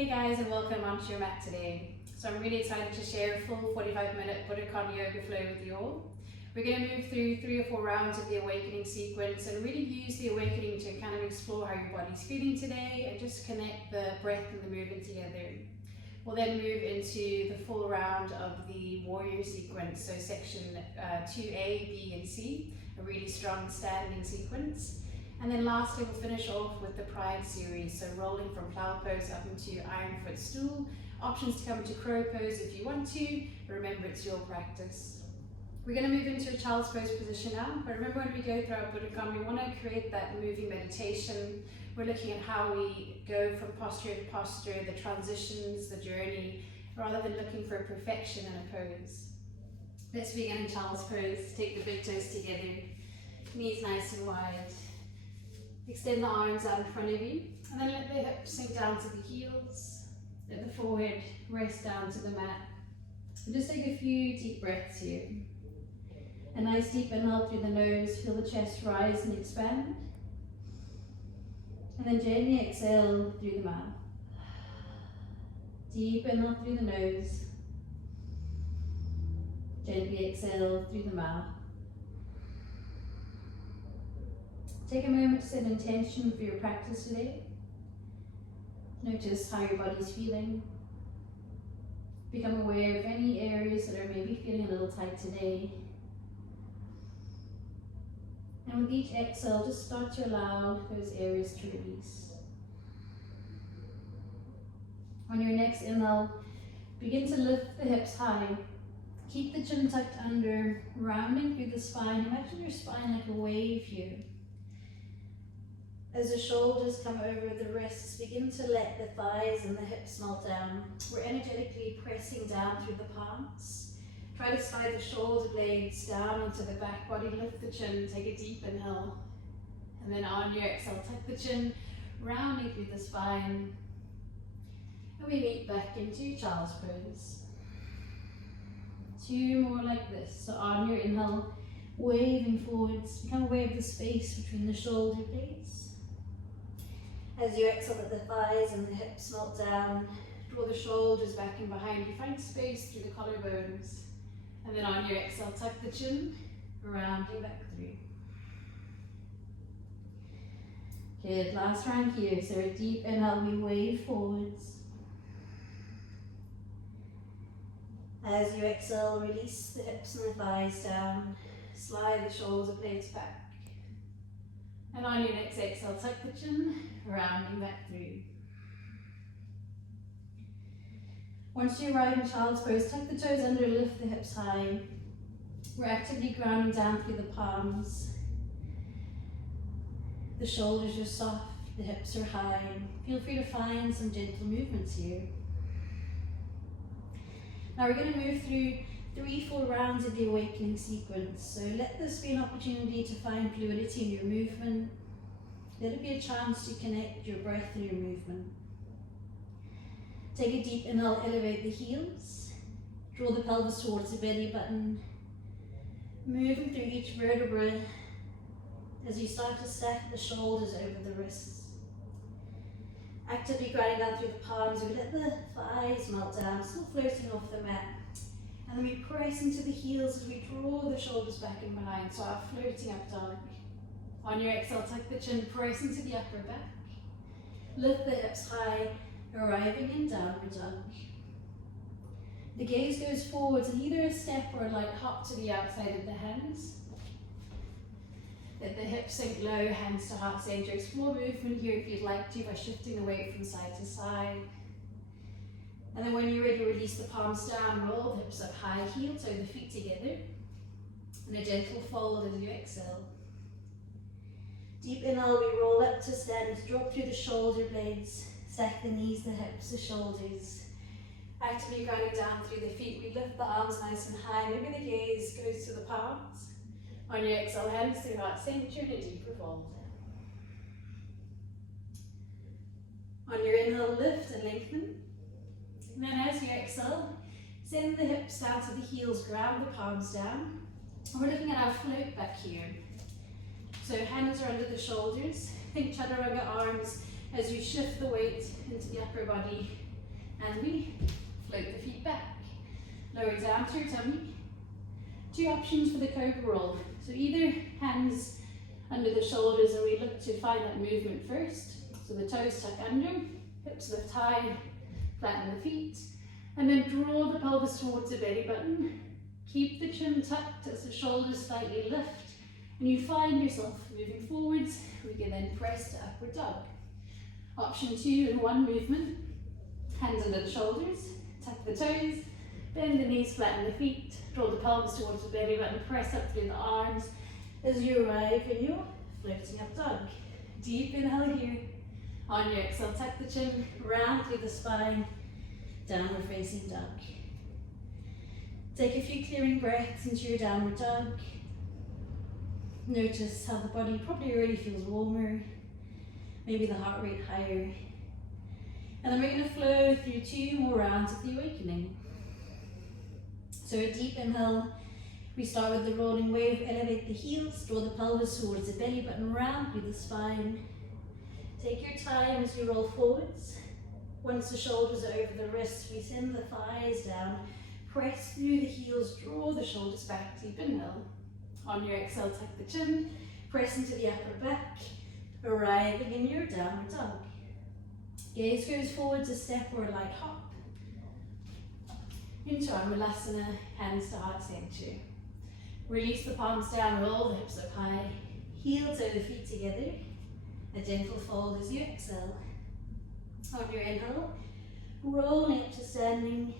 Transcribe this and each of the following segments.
Hey guys, and welcome onto your mat today. So I'm really excited to share a full 45-minute Budokon yoga flow with you all. We're going to move through 3 or 4 rounds of the awakening sequence and really use the awakening to kind of explore how your body's feeling today and just connect the breath and the movement together. We'll then move into the full round of the warrior sequence, so section 2A, B and C, a really strong standing sequence. And then lastly, we'll finish off with the pride series, so rolling from plow pose up into iron foot stool. Options to come into crow pose if you want to, but remember it's your practice. We're going to move into a child's pose position now, but remember when we go through our Budokon, we want to create that moving meditation. We're looking at how we go from posture to posture, the transitions, the journey, rather than looking for perfection in a pose. Let's begin in child's pose. Take the big toes together, knees nice and wide. Extend the arms out in front of you, and then let the hips sink down to the heels. Let the forehead rest down to the mat. And just take a few deep breaths here. A nice deep inhale through the nose, feel the chest rise and expand. And then gently exhale through the mouth. Deep inhale through the nose. Gently exhale through the mouth. Take a moment to set an intention for your practice today. Notice how your body's feeling. Become aware of any areas that are maybe feeling a little tight today. And with each exhale, just start to allow those areas to release. On your next inhale, begin to lift the hips high. Keep the chin tucked under, rounding through the spine. Imagine your spine like a wave here. As the shoulders come over the wrists, begin to let the thighs and the hips melt down. We're energetically pressing down through the palms. Try to slide the shoulder blades down into the back body, lift the chin, take a deep inhale. And then on your exhale, tuck the chin, rounding through the spine. And we meet back into child's pose. 2 more like this. So on your inhale, waving forwards, become aware of the space between the shoulder blades. As you exhale, let the thighs and the hips melt down. Draw the shoulders back and behind you. Find space through the collarbones. And then on your exhale, tuck the chin, rounding back through. Good, last round here. So a deep inhale, we wave forwards. As you exhale, release the hips and the thighs down. Slide the shoulder blades back. And on your next exhale, tuck the chin, rounding back through. Once you arrive in child's pose, tuck the toes under, lift the hips high. We're actively grounding down through the palms. The shoulders are soft, the hips are high. Feel free to find some gentle movements here. Now we're going to move through 3 full rounds of the awakening sequence. So let this be an opportunity to find fluidity in your movement. Let it be a chance to connect your breath and your movement. Take a deep inhale, elevate the heels. Draw the pelvis towards the belly button. Moving through each vertebra as you start to stack the shoulders over the wrists. Actively grinding down through the palms. We let the thighs melt down, still floating off the mat. And then we press into the heels as we draw the shoulders back and behind, so our floating up dog. On your exhale, tuck the chin, press into the upper back. Lift the hips high, arriving in downward dog. The gaze goes forwards in either a step or a light hop to the outside of the hands. Let the hips sink low, hands to heart center. Explore movement here if you'd like to by shifting the weight from side to side. And then when you're ready, release the palms down, roll the hips up high, heel toe the feet together. And a gentle fold as you exhale. Deep inhale, we roll up to stand, drop through the shoulder blades, stack the knees, the hips, the shoulders. Actively grounding down through the feet, we lift the arms nice and high. Maybe the gaze goes to the palms. On your exhale, hands to heart center and a deeper fold. On your inhale, lift and lengthen. And then as you exhale, send the hips down to the heels, ground the palms down. And we're looking at our float back here. So hands are under the shoulders. Think chaturanga arms as you shift the weight into the upper body and we float the feet back. Lower down to your tummy. Two options for the cobra roll. So either hands under the shoulders, and we look to find that movement first. So the toes tuck under, hips lift high, flatten the feet, and then draw the pelvis towards the belly button. Keep the chin tucked as the shoulders slightly lift, and you find yourself moving forwards. We can then press to upward dog. Option 2 in one movement. Hands under the shoulders, tuck the toes, bend the knees, flatten the feet, draw the pelvis towards the belly button, press up through the arms as you arrive in your floating up dog. Deep inhale here. On your exhale, tuck the chin, round through the spine, downward facing dog. Take a few clearing breaths into your downward dog. Notice how the body probably already feels warmer, maybe the heart rate higher. And then we're going to flow through 2 more rounds of the awakening. So a deep inhale, we start with the rolling wave, elevate the heels, draw the pelvis towards the belly button, round through the spine. Take your time as you roll forwards. Once the shoulders are over the wrists, we send the thighs down, press through the heels, draw the shoulders back, deep inhale. On your exhale, tuck the chin, press into the upper back, arriving in your downward dog. Gaze goes forwards a step or a light hop. Into Anvalasana, hands to heart center. Release the palms down, roll the hips up high, heel toe the feet together. A gentle fold as you exhale. On your inhale, rolling up to standing,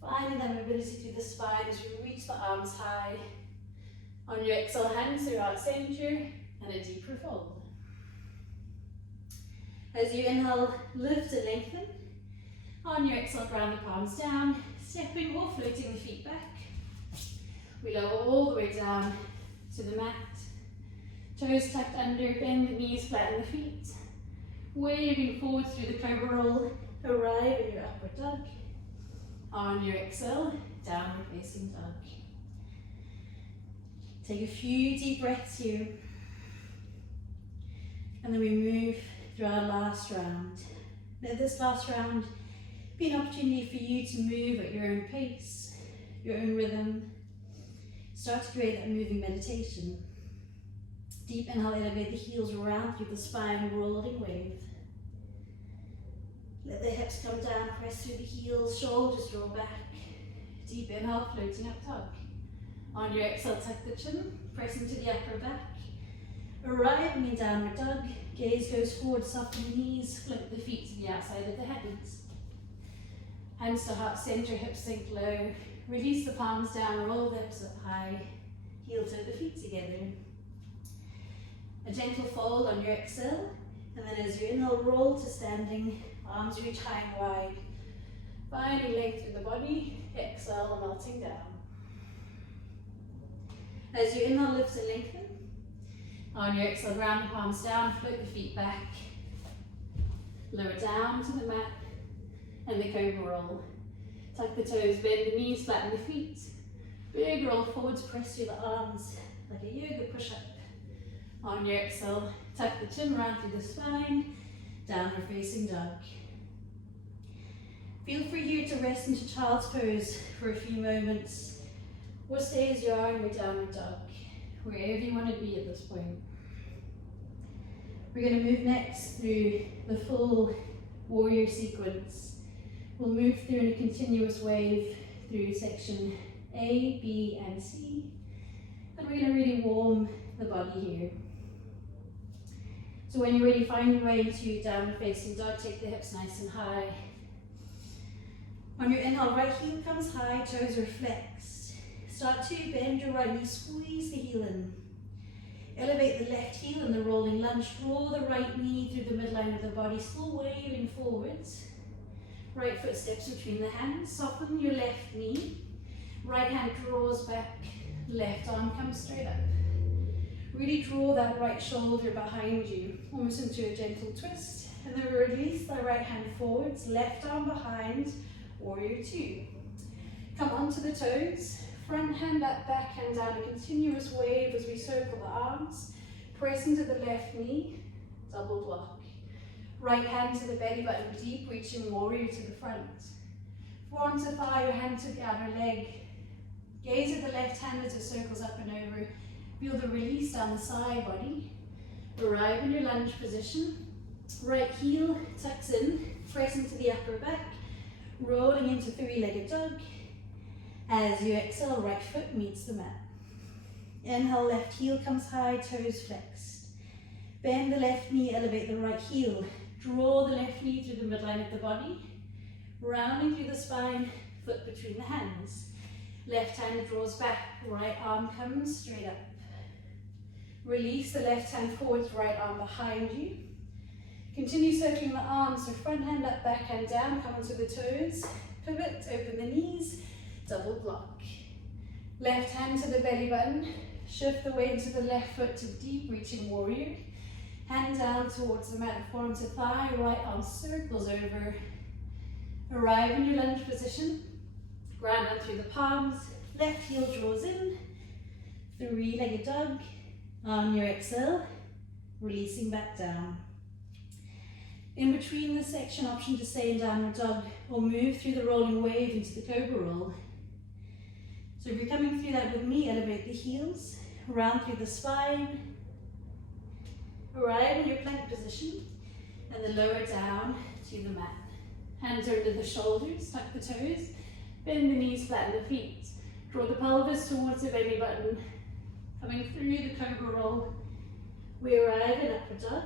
finding that mobility through the spine as you reach the arms high. On your exhale, hands to heart center, and a deeper fold. As you inhale, lift and lengthen. On your exhale, ground the palms down, stepping or floating the feet back. We lower all the way down to the mat. Toes tucked under, bend the knees, flatten the feet. Waving forward through the cobra roll, arrive in your upward dog. On your exhale, downward facing dog. Take a few deep breaths here. And then we move through our last round. Let this last round be an opportunity for you to move at your own pace, your own rhythm. Start to create that moving meditation. Deep inhale, elevate the heels round through the spine, rolling wave. Let the hips come down, press through the heels, shoulders draw back. Deep inhale, floating up dog. On your exhale, tuck the chin, press into the upper back. Arriving in downward dog, gaze goes forward, soften the knees, flip the feet to the outside of the hands. Hands to heart center, hips sink low. Release the palms down, roll the hips up high, heel toe the feet together. A gentle fold on your exhale, and then as you inhale, roll to standing, arms reach high and wide. Finding length through the body, exhale, melting down. As you inhale, lift and lengthen. On your exhale, ground the palms down, float the feet back. Lower down to the mat, and the cobra roll. Tuck the toes, bend the knees, flatten the feet. Big roll forwards, press through the arms, like a yoga push-up. On your exhale, tuck the chin round through the spine, downward facing dog. Feel free here to rest into child's pose for a few moments, or stay as you are in your downward dog, wherever you want to be at this point. We're going to move next through the full warrior sequence. We'll move through in a continuous wave through section A, B, and C, and we're going to really warm the body here. So when you're ready, find your way to downward facing dog, take the hips nice and high. On your inhale, right heel comes high, toes are flexed. Start to bend your right knee, squeeze the heel in. Elevate the left heel in the rolling lunge, draw the right knee through the midline of the body, still waving forwards. Right foot steps between the hands, soften your left knee. Right hand draws back, left arm comes straight up. Really draw that right shoulder behind you, almost into a gentle twist. And then release the right hand forwards, left arm behind, warrior two. Come onto the toes, front hand up, back hand down, a continuous wave as we circle the arms. Press into the left knee, double block. Right hand to the belly button, deep reaching warrior to the front. Forearm to thigh, your hand to the outer leg. Gaze at the left hand as it circles up and over. Feel the release down the side body. Arrive in your lunge position. Right heel tucks in, press into the upper back, rolling into three-legged dog. As you exhale, right foot meets the mat. Inhale, left heel comes high, toes flexed. Bend the left knee, elevate the right heel. Draw the left knee through the midline of the body. Rounding through the spine, foot between the hands. Left hand draws back, right arm comes straight up. Release the left hand forwards, right arm behind you. Continue circling the arms, so front hand up, back hand down, come onto the toes. Pivot, open the knees, double block. Left hand to the belly button. Shift the weight to the left foot to deep reaching warrior. Hand down towards the mat, forearm to thigh, right arm circles over. Arrive in your lunge position. Ground out through the palms, left heel draws in. Three-legged dog. On your exhale, releasing back down. In between this section, option to stay in downward dog or move through the rolling wave into the cobra roll. So if you're coming through that with me, elevate the heels, round through the spine. Arrive in your plank position and then lower down to the mat. Hands under the shoulders, tuck the toes, bend the knees, flatten the feet. Draw the pelvis towards the belly button. Coming through the cobra roll, we arrive in upward dog.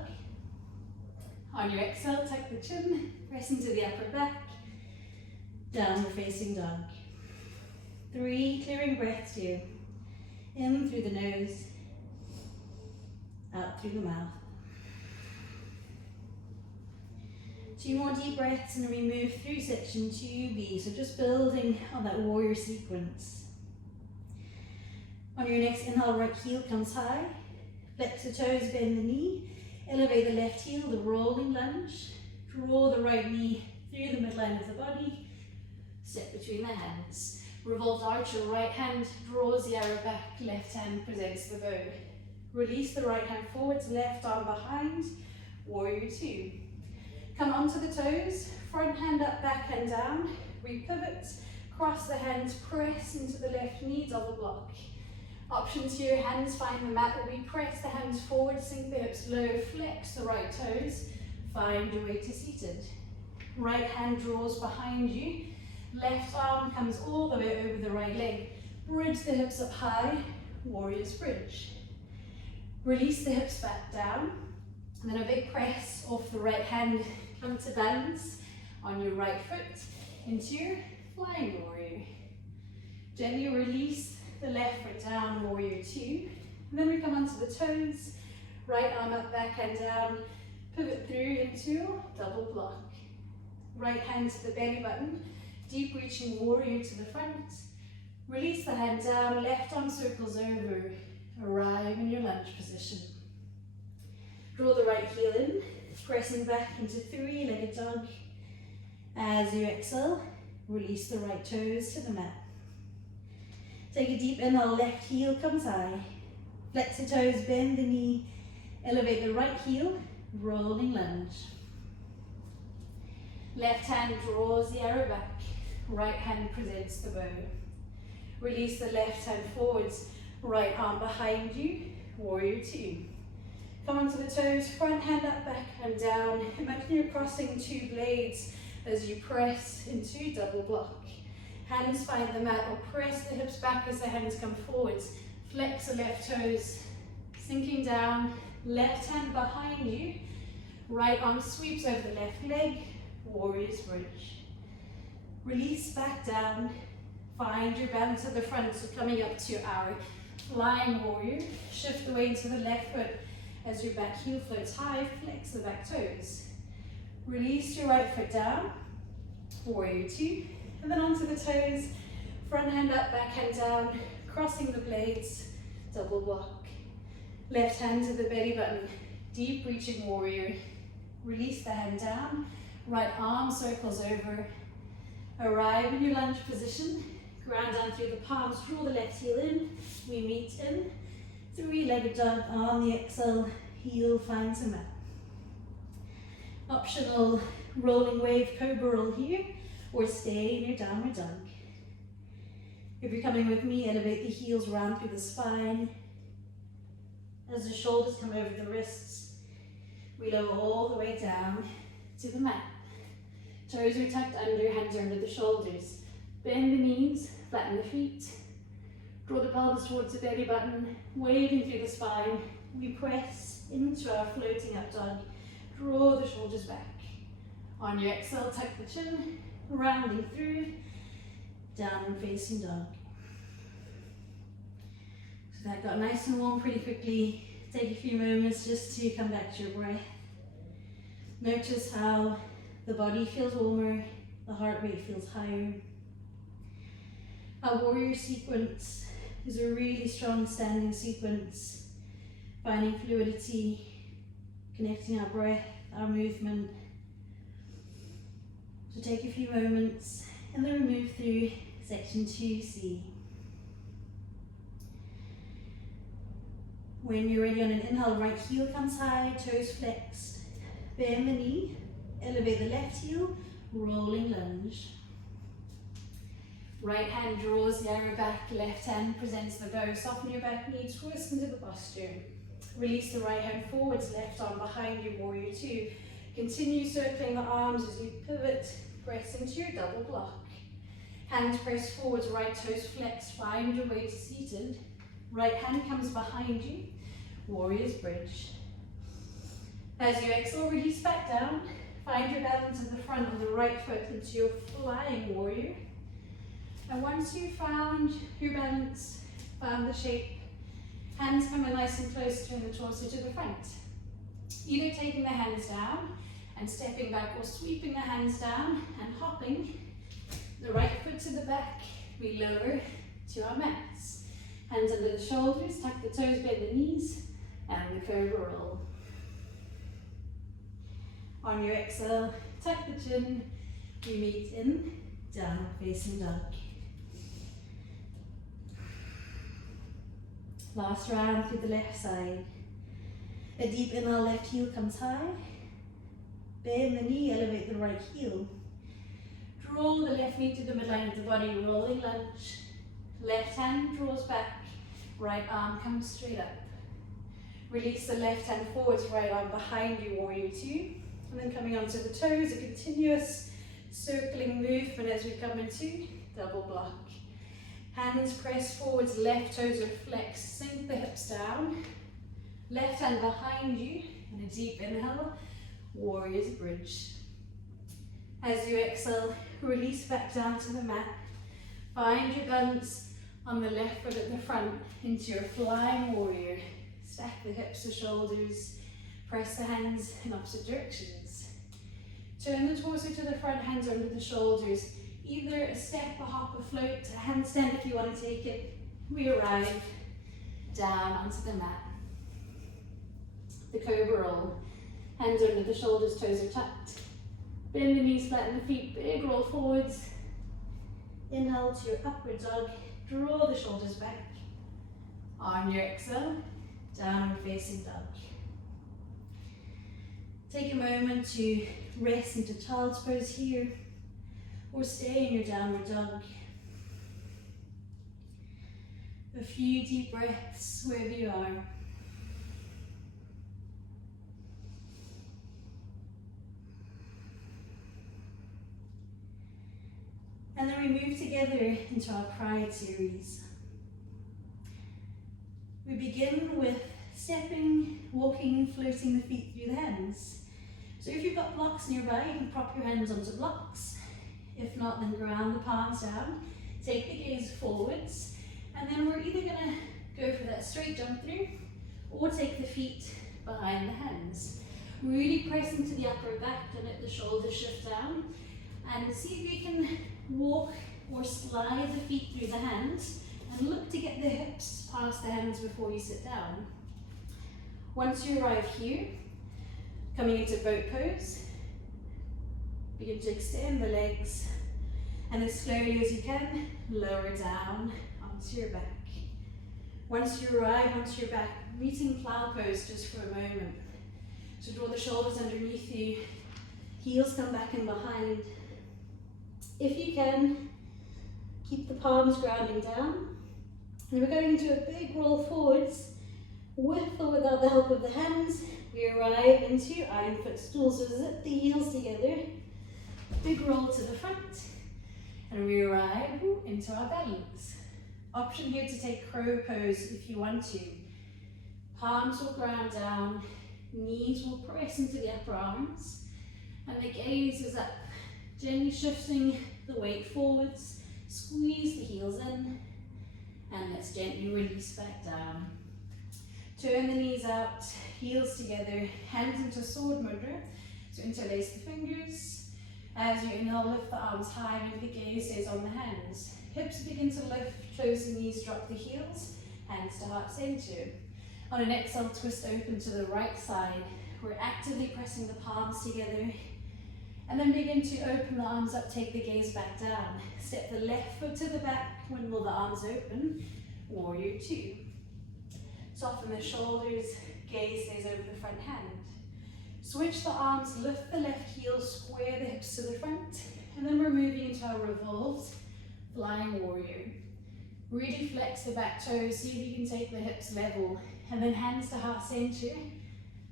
On your exhale, tuck the chin, press into the upper back, downward facing dog. 3 clearing breaths here. In through the nose, out through the mouth. 2 more deep breaths and we move through section 2B. So just building on that warrior sequence. On your next inhale, right heel comes high. Flex the toes, bend the knee. Elevate the left heel, the rolling lunge. Draw the right knee through the midline of the body. Step between the hands. Revolved arch, your right hand draws the arrow back, left hand presents the bow. Release the right hand forwards, left arm behind. Warrior 2. Come onto the toes, front hand up, back hand down. Repivot, cross the hands, press into the left knee, double block. Options here, hands find the mat, or we press the hands forward, sink the hips low, flex the right toes, find your way to seated. Right hand draws behind you, left arm comes all the way over the right leg. Bridge the hips up high, warrior's bridge. Release the hips back down, and then a big press off the right hand, come to balance on your right foot into your flying warrior. Gently release the left foot down, warrior 2. And then we come onto the toes, right arm up, back hand down, pivot through into double block. Right hand to the belly button, deep reaching warrior to the front. Release the hand down, left arm circles over, arrive in your lunge position. Draw the right heel in, pressing back into 3-legged dog. As you exhale, release the right toes to the mat. Take a deep inhale, left heel comes high. Flex the toes, bend the knee, elevate the right heel, rolling lunge. Left hand draws the arrow back, right hand presents the bow. Release the left hand forwards, right arm behind you, warrior 2. Come onto the toes, front hand up, back and down. Imagine you're crossing 2 blades as you press into double block. Hands find the mat or press the hips back as the hands come forwards. Flex the left toes, sinking down, left hand behind you. Right arm sweeps over the left leg, warrior's bridge. Release back down, find your balance at the front, so coming up to our flying warrior. Shift the weight to the left foot as your back heel floats high, flex the back toes. Release your right foot down, warrior 2. And then onto the toes, front hand up, back hand down, crossing the blades, double block. Left hand to the belly button, deep reaching warrior. Release the hand down, right arm circles over. Arrive in your lunge position, ground down through the palms, draw the left heel in, we meet in. 3-legged dog on the exhale, heel finds a mat. Optional rolling wave cobra roll here, or stay in your downward dog. If you're coming with me, elevate the heels round through the spine. As the shoulders come over the wrists, we lower all the way down to the mat. Toes are tucked under, hands are under the shoulders. Bend the knees, flatten the feet. Draw the pelvis towards the belly button, waving through the spine. We press into our floating up dog. Draw the shoulders back. On your exhale, tuck the chin, rounding through, downward facing dog. So that got nice and warm pretty quickly. Take a few moments just to come back to your breath. Notice how the body feels warmer, the heart rate feels higher. Our warrior sequence is a really strong standing sequence, finding fluidity, connecting our breath, our movement. So take a few moments and then we move through section 2C. When you're ready on an inhale, right heel comes high, toes flexed, bend the knee, elevate the left heel, rolling lunge. Right hand draws the arrow back, left hand presents the bow. Soften your back knee, twist into the posture. Release the right hand forwards, left arm behind you, warrior two. Continue circling the arms as you pivot, press into your double block. Hands press forwards, right toes flex, find your way to seated. Right hand comes behind you, warrior's bridge. As you exhale, release back down. Find your balance in the front of the right foot into your flying warrior. And once you've found your balance, found the shape, hands coming nice and close, turn the torso to the front. Either taking the hands down and stepping back, or sweeping the hands down and hopping the right foot to the back, we lower to our mats. Hands under the shoulders, tuck the toes, bend the knees, and the cobra roll. On your exhale, tuck the chin, we meet in downward facing dog. Last round through the left side. A deep inhale, left heel comes high. Bend the knee, elevate the right heel. Draw the left knee to the midline of the body, rolling lunge. Left hand draws back, right arm comes straight up. Release the left hand forwards, right arm behind you, warrior two. And then coming onto the toes, a continuous circling movement as we come into double block. Hands press forwards, left toes are flexed, sink the hips down. Left hand behind you, and a deep inhale, warrior's bridge. As you exhale, release back down to the mat. Find your balance on the left foot at the front into your flying warrior. Stack the hips to shoulders, press the hands in opposite directions. Turn the torso to the front, hands under the shoulders. Either a step, a hop, a float, a handstand if you want to take it. We arrive down onto the mat. The cobra roll. Hands under the shoulders, toes are tucked. Bend the knees, flatten the feet, big roll forwards. Inhale to your upward dog. Draw the shoulders back. On your exhale, downward facing dog. Take a moment to rest into child's pose here, or stay in your downward dog. A few deep breaths wherever you are. And then we move together into our pride series. We begin with stepping, walking, floating the feet through the hands. So if you've got blocks nearby, you can prop your hands onto blocks. If not, then ground the palms down, take the gaze forwards, and then we're either going to go for that straight jump through, or take the feet behind the hands. Really press into the upper back to let the shoulders shift down, and see if you can walk or slide the feet through the hands, and look to get the hips past the hands before you sit down. Once you arrive here, coming into boat pose, begin to extend the legs, and as slowly as you can, lower down onto your back. Once you arrive onto your back, meeting plow pose just for a moment. So draw the shoulders underneath you, Heels come back and behind. If you can, keep the palms grounding down. And we're going into a big roll forwards with or without the help of the hands. We arrive into iron footstool, so zip the heels together. Big roll to the front. And we arrive into our balance. Option here to take crow pose if you want to. Palms will ground down, knees will press into the upper arms, and the gaze is up. Gently shifting the weight forwards, squeeze the heels in, and let's gently release back down. Turn the knees out, heels together, hands into sword mudra. So interlace the fingers. As you inhale, lift the arms high, maybe the gaze stays on the hands. Hips begin to lift, close the knees, drop the heels, hands to heart center. On an exhale, twist open to the right side. We're actively pressing the palms together. And then begin to open the arms up, take the gaze back down. Step the left foot to the back, windmill the arms open, warrior two. Soften the shoulders, gaze stays over the front hand. Switch the arms, lift the left heel, square the hips to the front, and then we're moving into our revolved flying warrior. Really flex the back toes, see if you can take the hips level, and then hands to heart center,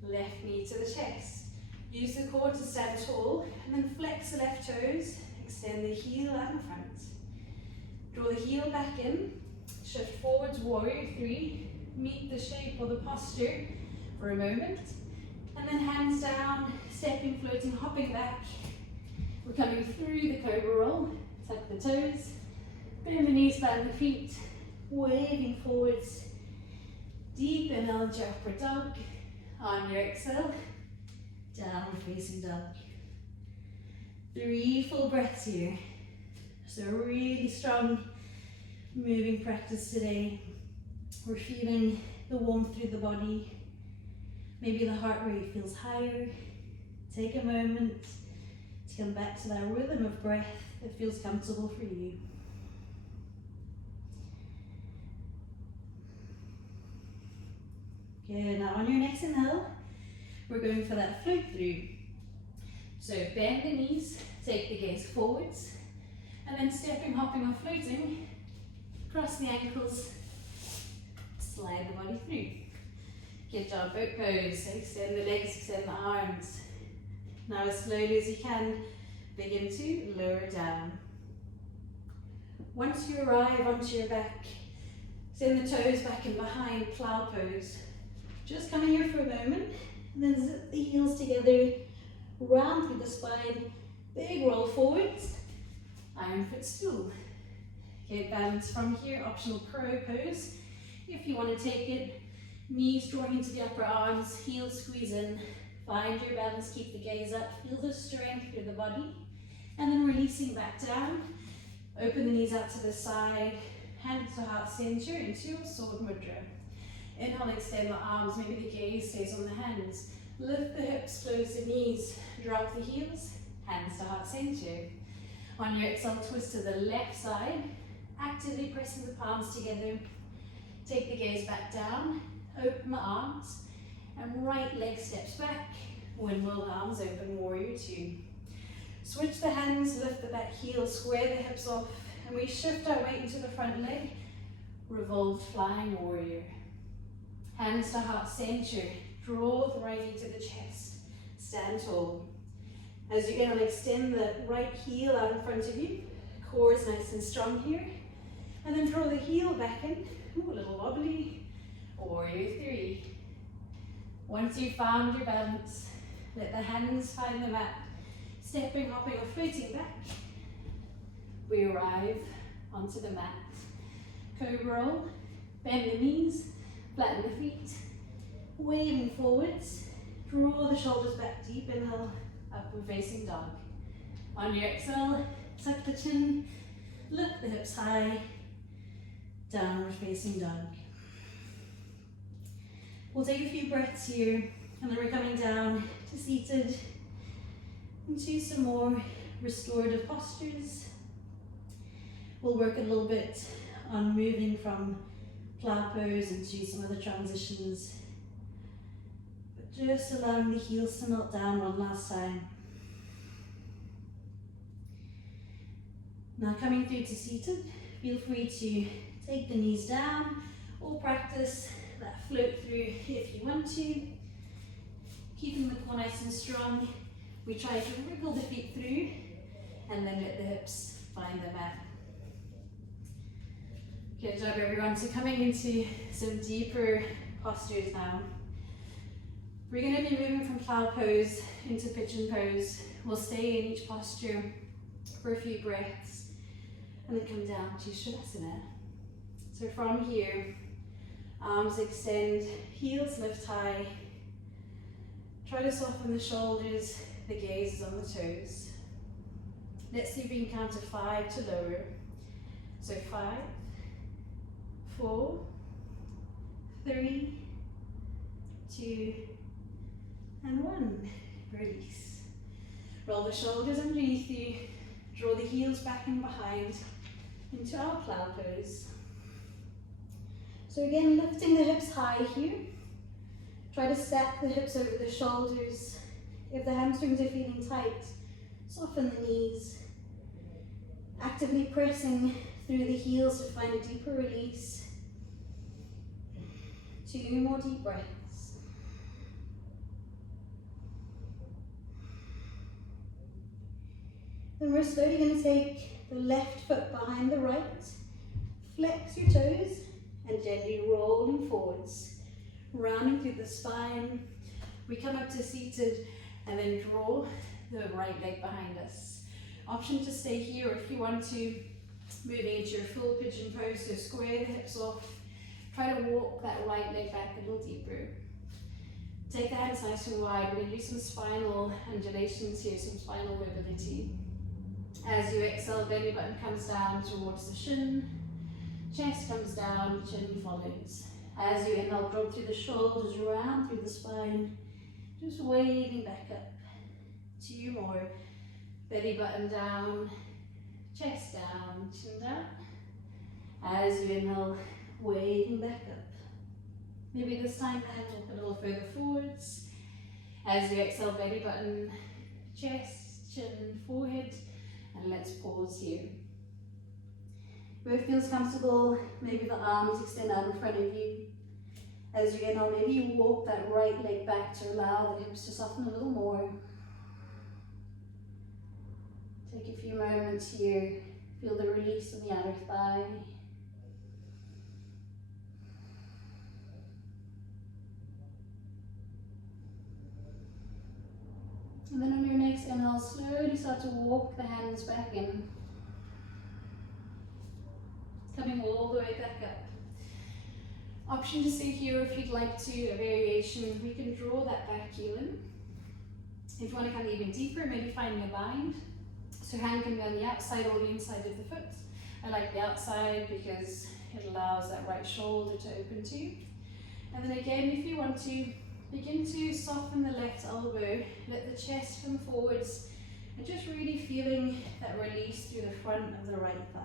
left knee to the chest. Use the core to stand tall, and then flex the left toes, extend the heel out in front. Draw the heel back in, shift forwards, warrior three, meet the shape or the posture for a moment, and then hands down, stepping, floating, hopping back. We're coming through the cobra roll, tuck the toes, bend the knees, bend the feet, waving forwards. Deep inhale into upper dog. On your exhale, downward facing dog. 3 full breaths here. So really strong moving practice today. We're feeling the warmth through the body. Maybe the heart rate feels higher. Take a moment to come back to that rhythm of breath that feels comfortable for you. Good, now on your next inhale, we're going for that float through. So bend the knees, take the gaze forwards, and then stepping, hopping or floating, cross the ankles, slide the body through. Good job, boat pose, extend the legs, extend the arms. Now as slowly as you can, begin to lower down. Once you arrive onto your back, send the toes back and behind, plow pose. Just come here for a moment, and then zip the heels together, round through the spine, big roll forwards, iron footstool. Okay, balance from here, optional crow pose. If you want to take it, knees drawing into the upper arms, heels squeeze in, find your balance, keep the gaze up, feel the strength through the body, and then releasing back down, open the knees out to the side, hands to heart center into sword mudra. Inhale, extend the arms, maybe the gaze stays on the hands. Lift the hips, close the knees, drop the heels, hands to heart center. On your exhale, twist to the left side, actively pressing the palms together. Take the gaze back down, open the arms, and right leg steps back. Windmill the arms open, warrior two. Switch the hands, lift the back heel, square the hips off, and we shift our weight into the front leg. Revolved flying warrior. Hands to heart center, draw the right knee to the chest, stand tall. As you inhale, extend the right heel out in front of you, core is nice and strong here, and then draw the heel back in. Ooh, a little wobbly, warrior three. Once you've found your balance, let the hands find the mat, stepping, hopping or floating back. We arrive onto the mat. Cobra roll, bend the knees, flatten the feet, waving forwards, draw the shoulders back deep, inhale, upward facing dog. On your exhale, tuck the chin, lift the hips high, downward facing dog. We'll take a few breaths here, and then we're coming down to seated into some more restorative postures. We'll work a little bit on moving from plow pose into some other transitions, but just allowing the heels to melt down one last time. Now coming through to seated, feel free to take the knees down or practice that float through if you want to. Keeping the core nice and strong, we try to wriggle the feet through and then let the hips find the mat. Good job everyone. So coming into some deeper postures now. We're going to be moving from cloud pose into pigeon pose. We'll stay in each posture for a few breaths and then come down to Shavasana. So from here, arms extend, heels lift high. Try to soften the shoulders, the gaze is on the toes. Let's see if we can count to 5 to lower. So 5, 4, 3, 2, and 1. Release. Roll the shoulders underneath you. Draw the heels back and behind into our cloud pose. So again, lifting the hips high here. Try to stack the hips over the shoulders. If the hamstrings are feeling tight, soften the knees. Actively pressing through the heels to find a deeper release. 2 more deep breaths. Then we're slowly going to take the left foot behind the right, flex your toes, and gently rolling forwards, rounding through the spine. We come up to seated and then draw the right leg behind us. Option to stay here if you want to, moving into your full pigeon pose, so square the hips off. Try to walk that right leg back a little deeper. Take the hands nice and wide. We're going to do some spinal undulations here, some spinal mobility. As you exhale, belly button comes down towards the shin, chest comes down, chin follows. As you inhale, drop through the shoulders, round through the spine, just waving back up. 2 more, belly button down, chest down, chin down. As you inhale, waving back up. Maybe this time hands up a little further forwards. As you exhale, belly button, chest, chin, forehead. And let's pause here. Where it feels comfortable, maybe the arms extend out in front of you. As you inhale, maybe you walk that right leg back to allow the hips to soften a little more. Take a few moments here. Feel the release of the outer thigh. And then on your next inhale, slowly start to walk the hands back in. Coming all the way back up. Option to stay here if you'd like to, a variation. We can draw that back heel in. If you want to come even deeper, maybe finding a bind. So hand can be on the outside or the inside of the foot. I like the outside because it allows that right shoulder to open too. And then again, if you want to, begin to soften the left elbow, let the chest come forwards, and just really feeling that release through the front of the right thigh.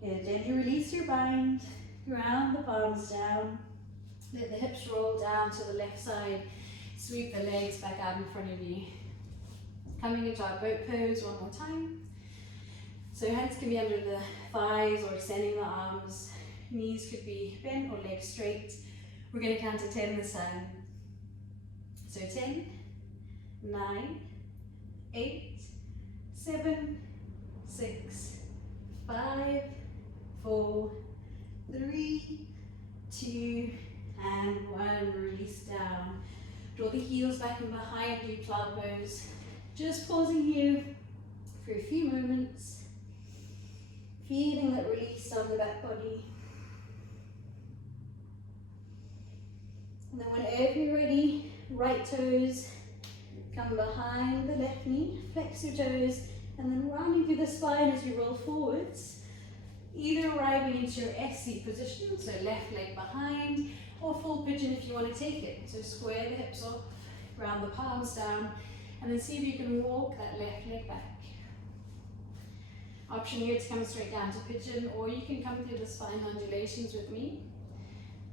Good, gently release your bind, ground the palms down, let the hips roll down to the left side, sweep the legs back out in front of you. Coming into our boat pose one more time. So hands can be under the thighs or extending the arms. Knees could be bent or legs straight. We're going to count to 10 this time. So 10, 9, 8, 7, 6, 5, 4, 3, 2, and 1. Release down. Draw the heels back and behind you, cloud pose. Just pausing here for a few moments. Feeling that release on the back body. And then whenever you're ready, right toes come behind the left knee, flex your toes, and then rounding through the spine as you roll forwards. Either arriving into your SC position, so left leg behind, or full pigeon if you want to take it. So square the hips off, round the palms down, and then see if you can walk that left leg back. Option here to come straight down to pigeon, or you can come through the spine undulations with me.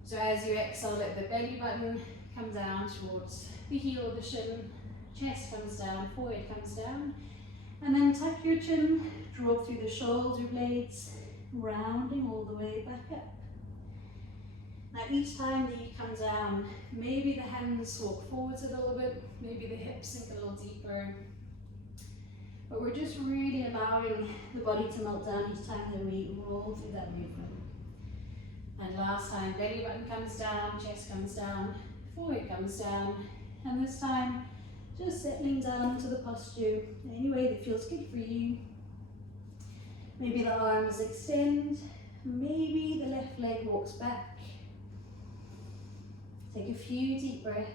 So as you exhale, let the belly button come down towards the heel of the shin, chest comes down, forehead comes down, and then tuck your chin, draw through the shoulder blades, rounding all the way back up. Now each time that you come down, maybe the hands walk forwards a little bit, maybe the hips sink a little deeper, but we're just really allowing the body to melt down each time that we roll through that movement. And last time, belly button comes down, chest comes down, forehead comes down, and this time, just settling down into the posture any way that feels good for you. Maybe the arms extend, maybe the left leg walks back. Take a few deep breaths.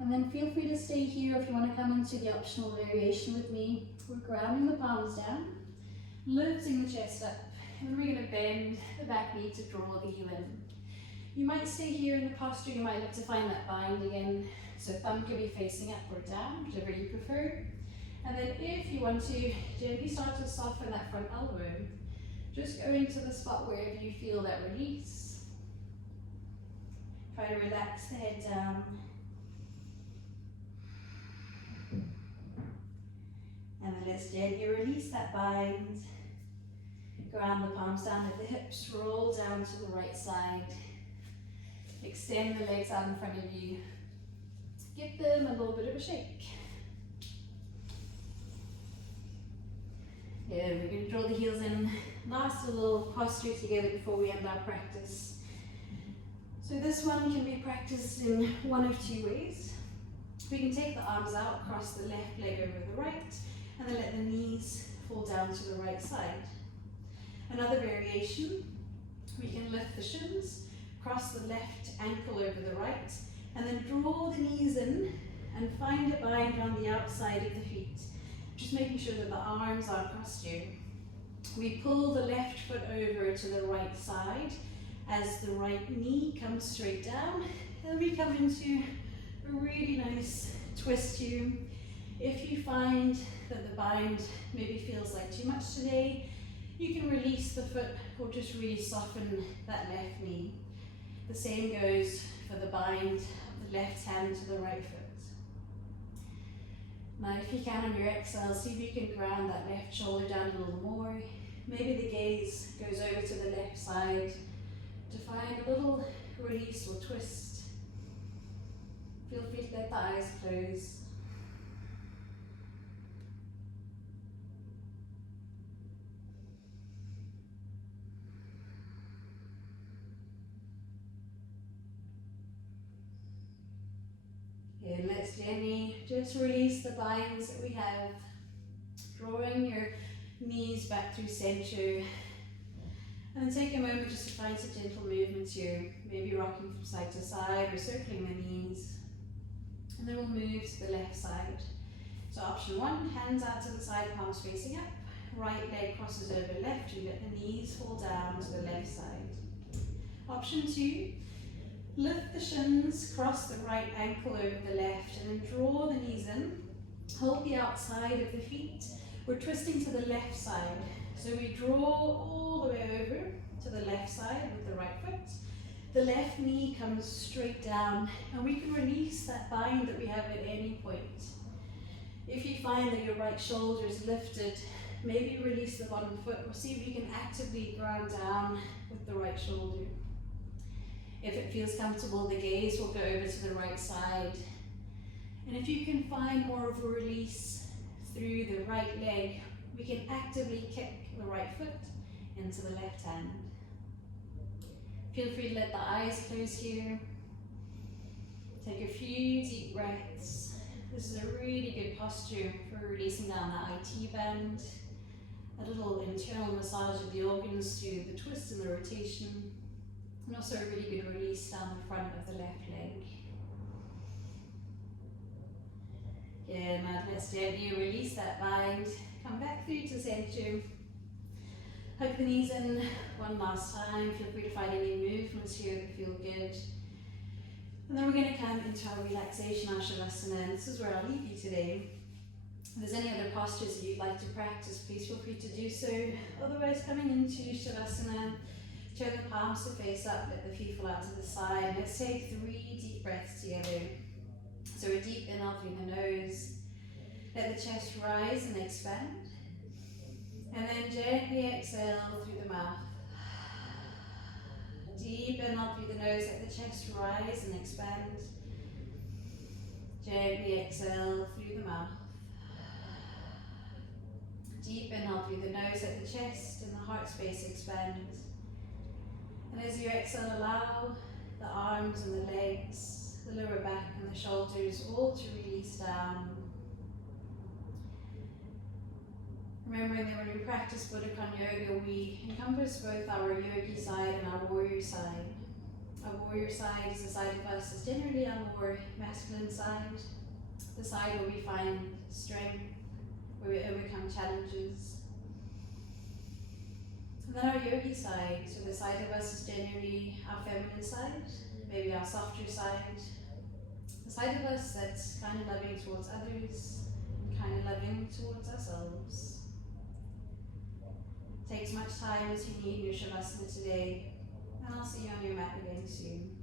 And then feel free to stay here if you want to come into the optional variation with me. We're grounding the palms down, lifting the chest up, and then we're going to bend the back knee to draw the heel in. You might stay here in the posture, you might look to find that bind again. So thumb could be facing up or down, whichever you prefer. And then if you want to, gently start to soften that front elbow. Just go into the spot wherever you feel that release. Try to relax the head down. And then let's gently release that bind. Ground the palms down at the hips, roll down to the right side. Extend the legs out in front of you. Give them a little bit of a shake. Yeah, we're going to draw the heels in. Last little posture together before we end our practice. So this one can be practiced in one of two ways. We can take the arms out, cross the left leg over the right, and then let the knees fall down to the right side. Another variation, we can lift the shins, cross the left ankle over the right, and then draw the knees in and find a bind on the outside of the feet. Just making sure that the arms are crossed you. We pull the left foot over to the right side as the right knee comes straight down, and we come into a really nice twist here. If you find that the bind maybe feels like too much today, you can release the foot or just really soften that left knee. The same goes for the bind of the left hand to the right foot. Now if you can on your exhale, see if you can ground that left shoulder down a little more. Maybe the gaze goes over to the left side to find a little release or twist. Feel free to let the eyes close. And let's gently just release the binds that we have, drawing your knees back through center. And then take a moment just to find some gentle movements here, maybe rocking from side to side or circling the knees. And then we'll move to the left side. So option one, hands out to the side, palms facing up. Right leg crosses over left, you let the knees fall down to the left side. Option two, lift the shins, cross the right ankle over the left, and then draw the knees in. Hold the outside of the feet. We're twisting to the left side. So we draw all the way over to the left side with the right foot. The left knee comes straight down, and we can release that bind that we have at any point. If you find that your right shoulder is lifted, maybe release the bottom foot, or see if you can actively ground down with the right shoulder. If it feels comfortable, the gaze will go over to the right side. And if you can find more of a release through the right leg, we can actively kick the right foot into the left hand. Feel free to let the eyes close here. Take a few deep breaths. This is a really good posture for releasing down the IT band. A little internal massage of the organs through the twist and the rotation. And also a really good release down the front of the left leg. Yeah, now let's gently release that bind. Come back through to center. Hug the knees in one last time. Feel free to find any movements here that feel good. And then we're going to come into our relaxation Ashavasana, and this is where I'll leave you today. If there's any other postures you'd like to practice, please feel free to do so. Otherwise, coming into Shavasana, turn the palms to face up, let the feet fall out to the side. Let's take 3 deep breaths together. So a deep inhale through the nose. Let the chest rise and expand. And then gently exhale through the mouth. Deep inhale through the nose, let the chest rise and expand. Gently exhale through the mouth. Deep inhale through the nose, let the chest and the heart space expand. And as you exhale, allow the arms and the legs, the lower back and the shoulders all to release down. Remembering that when we practice Budokon yoga, we encompass both our yogi side and our warrior side. Our warrior side is the side of us that's generally our more masculine side, the side where we find strength, where we overcome challenges. And then our yogi side, so the side of us is generally our feminine side, maybe our softer side, the side of us that's kind of loving towards others, kind of loving towards ourselves. Take as much time as you need in your Shavasana today, and I'll see you on your mat again soon.